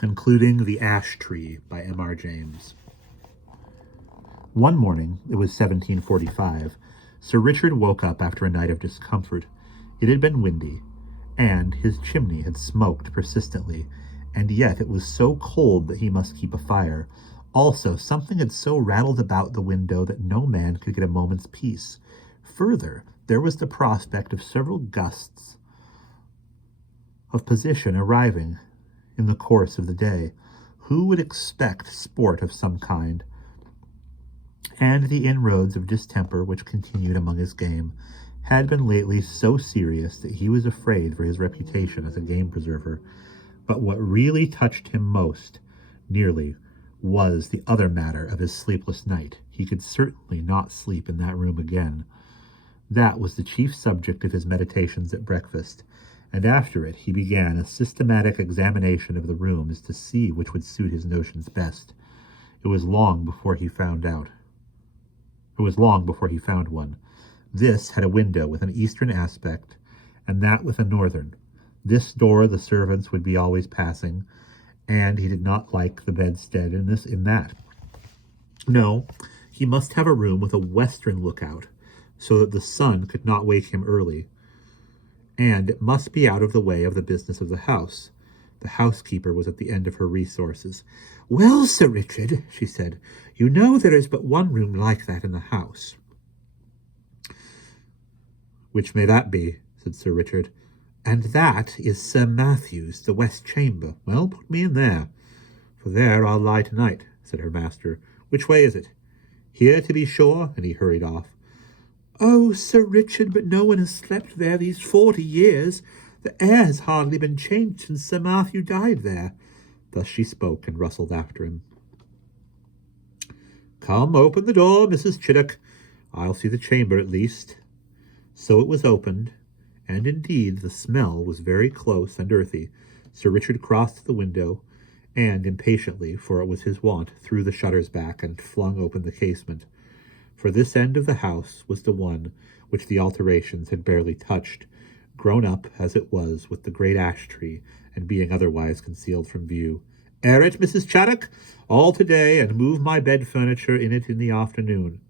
Concluding the Ash Tree by M.R. James. One morning, it was 1745, Sir Richard woke up after a night of discomfort. It had been windy, and his chimney had smoked persistently, and yet it was so cold that he must keep a fire. Also, something had so rattled about the window that no man could get a moment's peace. Further, there was the prospect of several gusts of position arriving in the course of the day. Who would expect sport of some kind? And the inroads of distemper which continued among his game had been lately so serious that he was afraid for his reputation as a game preserver. But what really touched him most nearly was the other matter of his sleepless night. He could certainly not sleep in that room again. That was the chief subject of his meditations at breakfast, and after it he began a systematic examination of the rooms to see which would suit his notions best. It was long before he found one. This had a window with an eastern aspect, and that with a northern. This door the servants would be always passing, and he did not like the bedstead in that. No, he must have a room with a western lookout, so that the sun could not wake him early, and it must be out of the way of the business of the house. The housekeeper was at the end of her resources. "Well, Sir Richard," she said, "you know there is but one room like that in the house." "Which may that be?" said Sir Richard. "And that is Sir Matthew's, the west chamber." "Well, put me in there, for there I'll lie tonight," said her master. "Which way is it?" "Here, to be sure," and he hurried off. "Oh, Sir Richard, but no one has slept there these 40 years. The air has hardly been changed since Sir Matthew died there." Thus she spoke, and rustled after him. "Come, open the door, Mrs. Chiddock. I'll see the chamber at least." So it was opened, and indeed the smell was very close and earthy. Sir Richard crossed to the window, and impatiently, for it was his wont, threw the shutters back and flung open the casement. For this end of the house was the one which the alterations had barely touched, grown up as it was with the great ash tree, and being otherwise concealed from view. "Air it, Mrs. Chaddock, all to-day, and move my bed furniture in it in the afternoon.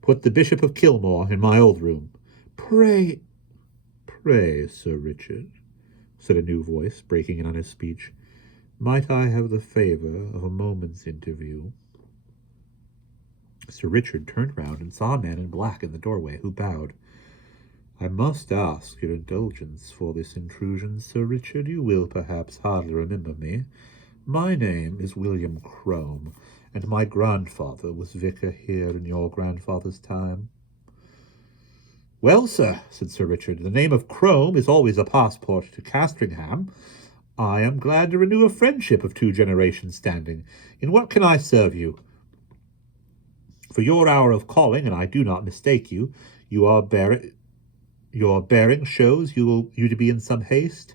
Put the Bishop of Kilmore in my old room." Pray, Sir Richard," said a new voice, breaking in on his speech, "might I have the favour of a moment's interview?" Sir Richard turned round and saw a man in black in the doorway, who bowed. "I must ask your indulgence for this intrusion, Sir Richard. You will perhaps hardly remember me. My name is William Crome, and my grandfather was vicar here in your grandfather's time." "Well, sir," said Sir Richard, "the name of Crome is always a passport to Castringham. I am glad to renew a friendship of 2 generations' standing. In what can I serve you? For your hour of calling, and I do not mistake you, your bearing shows you to be in some haste."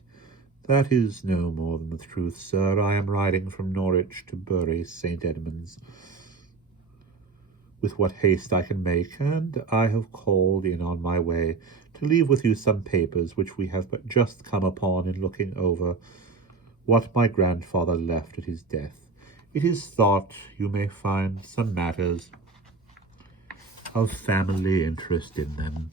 "That is no more than the truth, sir. I am riding from Norwich to Bury St. Edmunds with what haste I can make, and I have called in on my way to leave with you some papers which we have but just come upon in looking over what my grandfather left at his death. It is thought you may find some matters of family interest in them."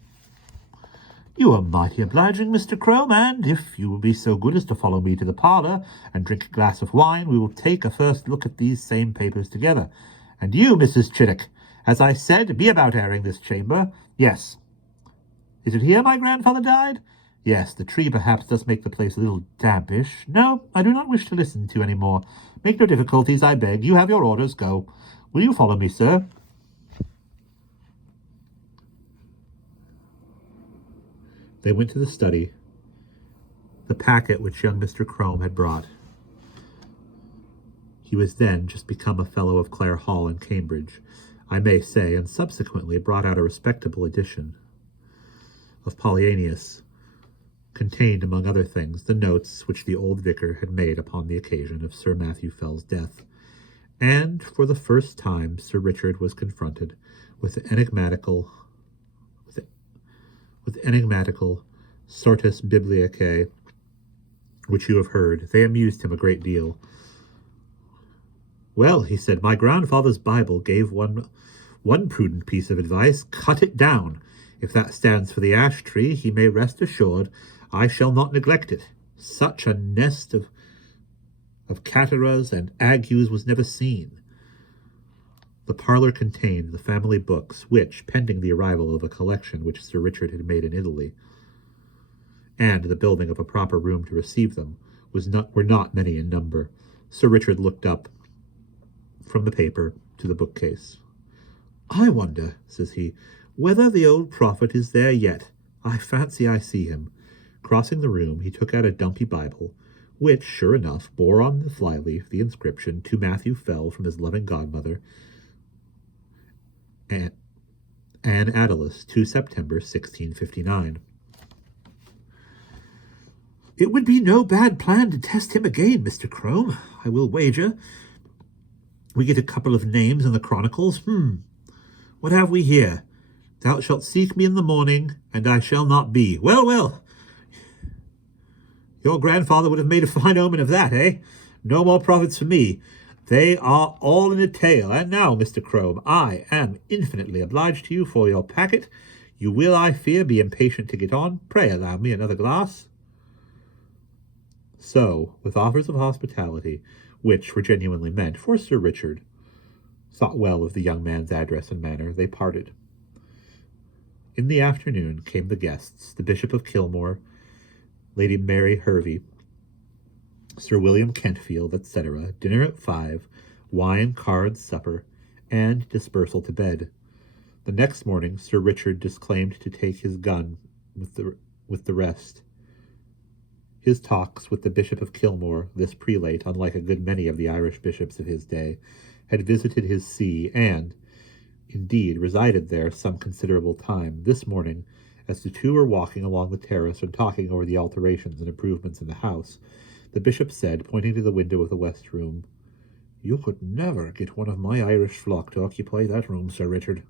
"You are mighty obliging, Mr. Crome, and if you will be so good as to follow me to the parlour and drink a glass of wine, we will take a first look at these same papers together. And you, Mrs. Chiddock, as I said, be about airing this chamber." "Yes." "Is it here my grandfather died?" "Yes, the tree perhaps does make the place a little dampish." "No, I do not wish to listen to any more. Make no difficulties, I beg. You have your orders. Go. Will you follow me, sir?" They went to the study, the packet which young Mr. Crome had brought. He was then just become a fellow of Clare Hall in Cambridge, I may say, and subsequently brought out a respectable edition of Polyanius, contained, among other things, the notes which the old vicar had made upon the occasion of Sir Matthew Fell's death. And for the first time Sir Richard was confronted with the enigmatical Sortes Bibliae which you have heard. They amused him a great deal. Well, he said, my grandfather's Bible gave one prudent piece of advice: cut it down. If that stands for the ash tree, he may rest assured I shall not neglect it. Such a nest of catarrhs and agues was never seen. The parlor contained the family books, which, pending the arrival of a collection which Sir Richard had made in Italy, and the building of a proper room to receive them, were not many in number. Sir Richard looked up from the paper to the bookcase. I wonder, says he, whether the old prophet is there yet. I fancy I see him. Crossing the room, he took out a dumpy Bible, which, sure enough, bore on the flyleaf the inscription, To Matthew Fell, from his loving godmother, Anne Addilus, 2 September 1659. It would be no bad plan to test him again, Mr. Crome. I will wager we get a couple of names in the chronicles. What have we here? Thou shalt seek me in the morning, and I shall not be. Well, well. Your grandfather would have made a fine omen of that, eh? No more prophets for me. They are all in a tale. And now, Mr. Crome, I am infinitely obliged to you for your packet. You will, I fear, be impatient to get on. Pray allow me another glass. So, with offers of hospitality, which were genuinely meant, for Sir Richard thought well of the young man's address and manner, they parted. In the afternoon came the guests, the Bishop of Kilmore, Lady Mary Hervey, Sir William Kentfield, etc., dinner at 5, wine, cards, supper, and dispersal to bed. The next morning Sir Richard disclaimed to take his gun with the rest. His talks with the Bishop of Kilmore, this prelate, unlike a good many of the Irish bishops of his day, had visited his see, and, indeed, resided there some considerable time. This morning, as the two were walking along the terrace and talking over the alterations and improvements in the house, the bishop said, pointing to the window of the west room, You could never get one of my Irish flock to occupy that room, Sir Richard.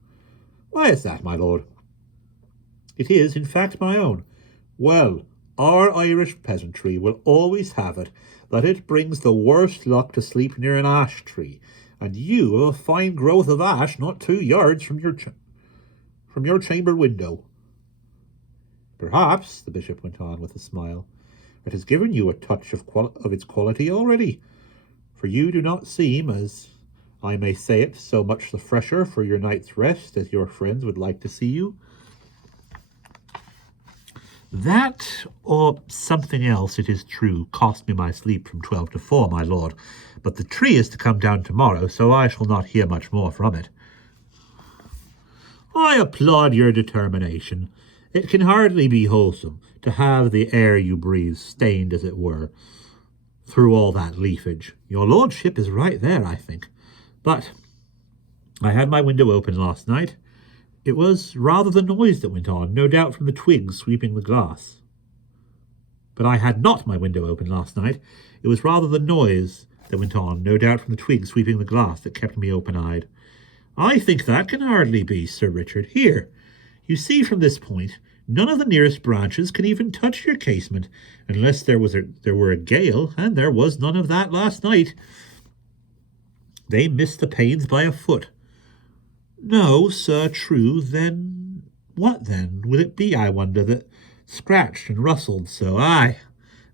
Why is that, my lord? It is, in fact, my own. Well, our Irish peasantry will always have it that it brings the worst luck to sleep near an ash tree, and you have a fine growth of ash not 2 yards from your chamber window. Perhaps, the bishop went on with a smile, it has given you a touch of its quality already, for you do not seem, as I may say it, so much the fresher for your night's rest as your friends would like to see you. That, or something else, it is true, cost me my sleep from 12 to 4, my lord, but the tree is to come down tomorrow, so I shall not hear much more from it. I applaud your determination. It can hardly be wholesome to have the air you breathe stained, as it were, through all that leafage. Your lordship is right there, I think. But I had my window open last night. It was rather the noise that went on, no doubt from the twigs sweeping the glass. But I had not my window open last night. It was rather the noise that went on, no doubt from the twigs sweeping the glass, that kept me open-eyed. I think that can hardly be, Sir Richard. Here, you see from this point, none of the nearest branches can even touch your casement, unless there were a gale, and there was none of that last night. They missed the panes by a foot. No, sir, true. Then what then will it be, I wonder, that scratched and rustled so, aye,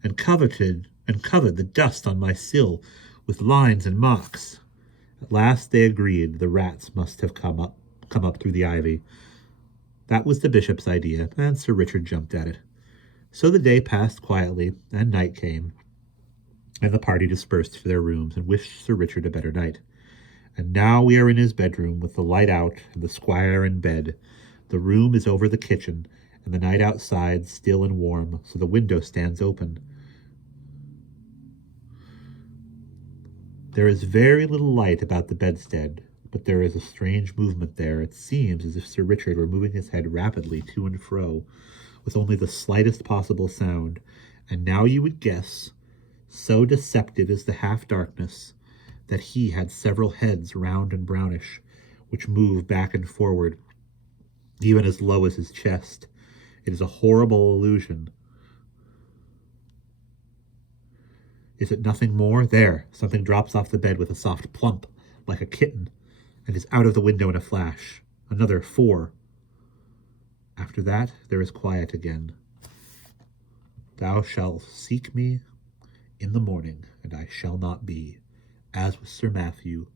and covered the dust on my sill with lines and marks? At last they agreed the rats must have come up through the ivy. That was the bishop's idea, and Sir Richard jumped at it. So the day passed quietly, and night came, and the party dispersed to their rooms and wished Sir Richard a better night. And now we are in his bedroom, with the light out and the squire in bed. The room is over the kitchen, and the night outside still and warm, so the window stands open. There is very little light about the bedstead, but there is a strange movement there. It seems as if Sir Richard were moving his head rapidly to and fro, with only the slightest possible sound. And now you would guess, so deceptive is the half-darkness, that he had several heads, round and brownish, which move back and forward, even as low as his chest. It is a horrible illusion. Is it nothing more? There, something drops off the bed with a soft plump, like a kitten, and is out of the window in a flash. Another 4. After that, there is quiet again. Thou shalt seek me in the morning, and I shall not be. As with Sir Matthew,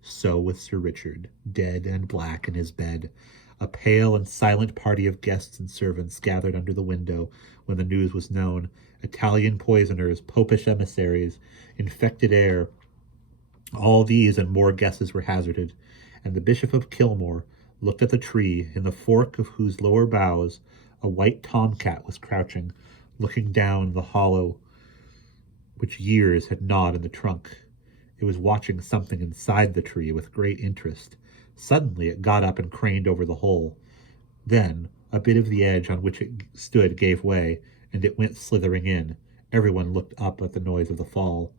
so with Sir Richard, dead and black in his bed. A pale and silent party of guests and servants gathered under the window when the news was known. Italian poisoners, popish emissaries, infected air. All these and more guesses were hazarded, and the Bishop of Kilmore looked at the tree, in the fork of whose lower boughs a white tomcat was crouching, looking down the hollow which years had gnawed in the trunk. It was watching something inside the tree with great interest. Suddenly it got up and craned over the hole. Then a bit of the edge on which it stood gave way, and it went slithering in. Everyone looked up at the noise of the fall.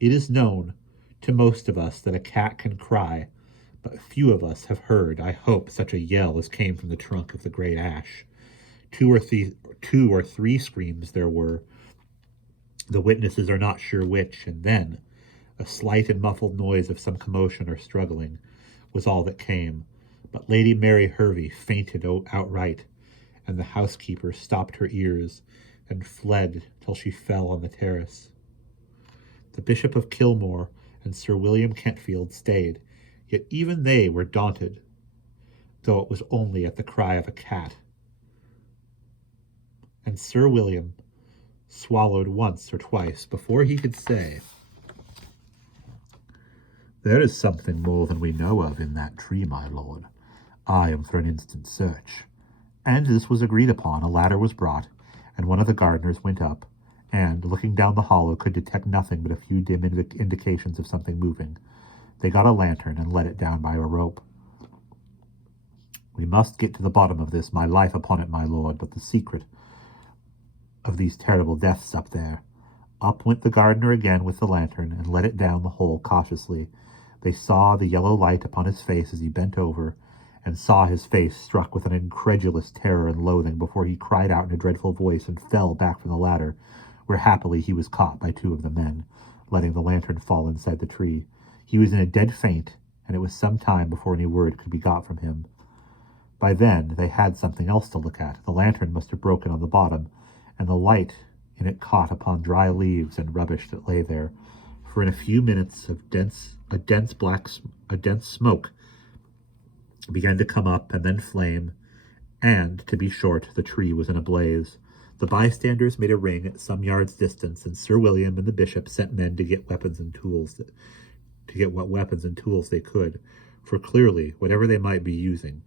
It is known to most of us that a cat can cry, but few of us have heard, I hope, such a yell as came from the trunk of the great ash. Two or three screams there were. The witnesses are not sure which, and then a slight and muffled noise of some commotion or struggling was all that came. But Lady Mary Hervey fainted outright, and the housekeeper stopped her ears and fled till she fell on the terrace. The Bishop of Kilmore and Sir William Kentfield stayed, yet even they were daunted, though it was only at the cry of a cat. And Sir William swallowed once or twice before he could say, "There is something more than we know of in that tree, my lord. I am for an instant search." And this was agreed upon. A ladder was brought, and one of the gardeners went up, and, looking down the hollow, could detect nothing but a few dim indications of something moving. They got a lantern and let it down by a rope. "We must get to the bottom of this, my life upon it, my lord, but the secret of these terrible deaths up there." Up went the gardener again with the lantern, and let it down the hole cautiously. They saw the yellow light upon his face as he bent over, and saw his face struck with an incredulous terror and loathing before he cried out in a dreadful voice and fell back from the ladder, where happily he was caught by 2 of the men, letting the lantern fall inside the tree. He was in a dead faint, and it was some time before any word could be got from him. By then they had something else to look at. The lantern must have broken on the bottom, and the light in it caught upon dry leaves and rubbish that lay there. For in a few minutes a dense smoke began to come up and then flame, and, to be short, the tree was in a blaze. The bystanders made a ring at some yards' distance, and Sir William and the bishop sent men to get what weapons and tools they could, for clearly whatever might be using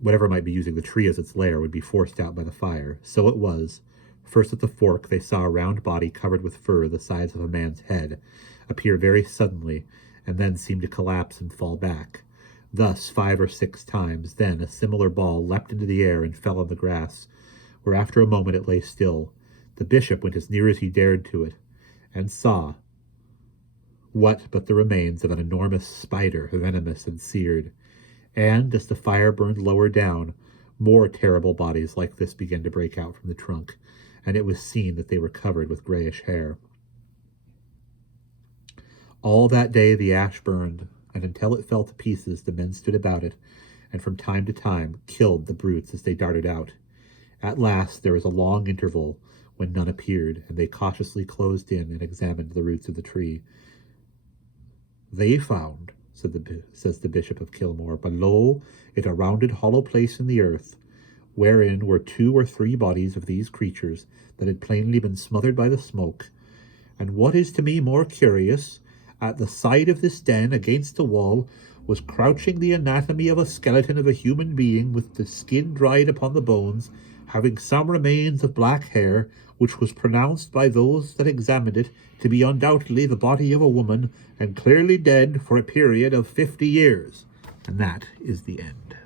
the tree as its lair would be forced out by the fire. So it was. First at the fork they saw a round body covered with fur the size of a man's head appear very suddenly, and then seem to collapse and fall back. Thus 5 or 6 times. Then a similar ball leapt into the air and fell on the grass, where after a moment it lay still. The bishop went as near as he dared to it, and saw what but the remains of an enormous spider, venomous and seared. And, as the fire burned lower down, more terrible bodies like this began to break out from the trunk, and it was seen that they were covered with grayish hair. All that day the ash burned, and until it fell to pieces the men stood about it, and from time to time killed the brutes as they darted out. At last there was a long interval when none appeared, and they cautiously closed in and examined the roots of the tree. "They found," says the Bishop of Kilmore, "below it a rounded hollow place in the earth, wherein were 2 or 3 bodies of these creatures that had plainly been smothered by the smoke. And what is to me more curious, at the side of this den, against the wall, was crouching the anatomy of a skeleton of a human being, with the skin dried upon the bones, having some remains of black hair, which was pronounced by those that examined it to be undoubtedly the body of a woman, and clearly dead for a period of 50 years. And that is the end.